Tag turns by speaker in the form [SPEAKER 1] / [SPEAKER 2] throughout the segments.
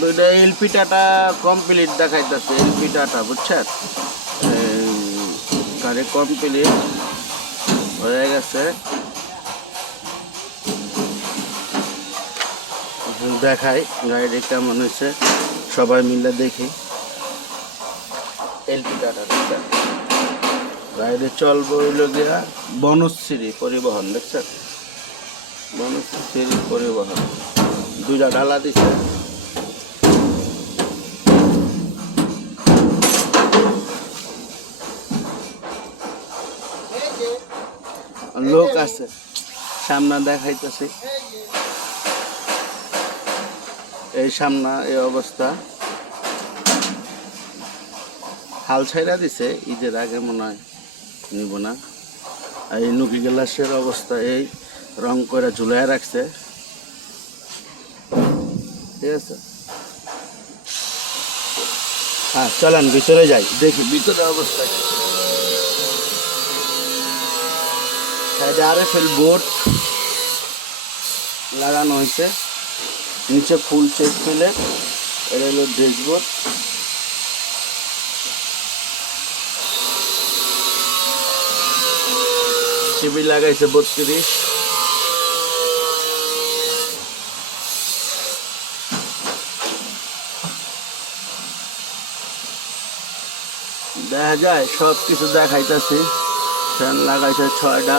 [SPEAKER 1] দুইটা LP Tata complete দেখাইতেছে LP Tata বুঝছেন গাড়ি কমপ্লিট হয়ে গেছে দেখাই গাড়িটি কেমন হয়েছে সবাই মিলে দেখি এলপি টাটা গাড়িটি চলবো হইল গিয়া বনশ্রী পরিবহন দেখছেন বনশ্রী পরিবহন দুইটা ডালা দিচ্ছে লোক আছে সামনে দেখাইতেছি এই সামনা এই অবস্থা হাল ছাইরা দিছে ঈদের আগে মনে হয় নিব না এই নুকি গ্লাসের অবস্থা এই রং করে ঝুলাই রাখছে ঠিক আছে হ্যাঁ চলেন ভিতরে যাই দেখি ভিতরে অবস্থা সাইডে আরে ফেল বোর্ড লাগানো হয়েছে নিচে ফুল চেক ফেলে এটা হলো ড্যাশবোর্ড সিবি লাগাইছে বত্রিশ দেখা যায় সব কিছু দেখাইতেছি ফ্যান লাগাইছে ছয়টা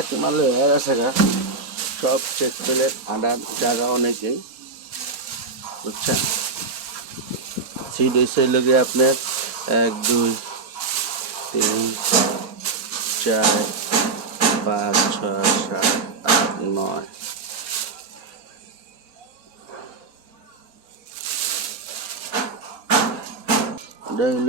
[SPEAKER 1] এত মারলে হয়ে গেছে গা সব চেক পেলের আডার জায়গা অনেকেই বুঝছেন সিট হয়েছে লগে আপনার এক দুই তিন চার পাঁচ ছয় সাত আট নয় রইল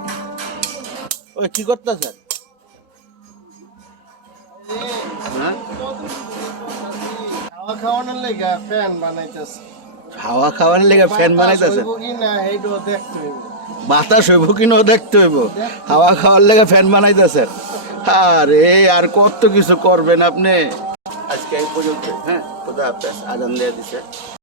[SPEAKER 1] হ্যাঁ?
[SPEAKER 2] খাওয়ানোর ফ্যান বানাইতেছে
[SPEAKER 1] খাওয়ানোর ফ্যান বাতাস কি না দেখতে হইব হাওয়া খাওয়ার লেগে ফ্যান বানাইতেছে আরে আর কত কিছু করবেন আপনি আজকে এই পর্যন্ত হ্যাঁ খোদা হাফেজ আজান দিয়ে দিছে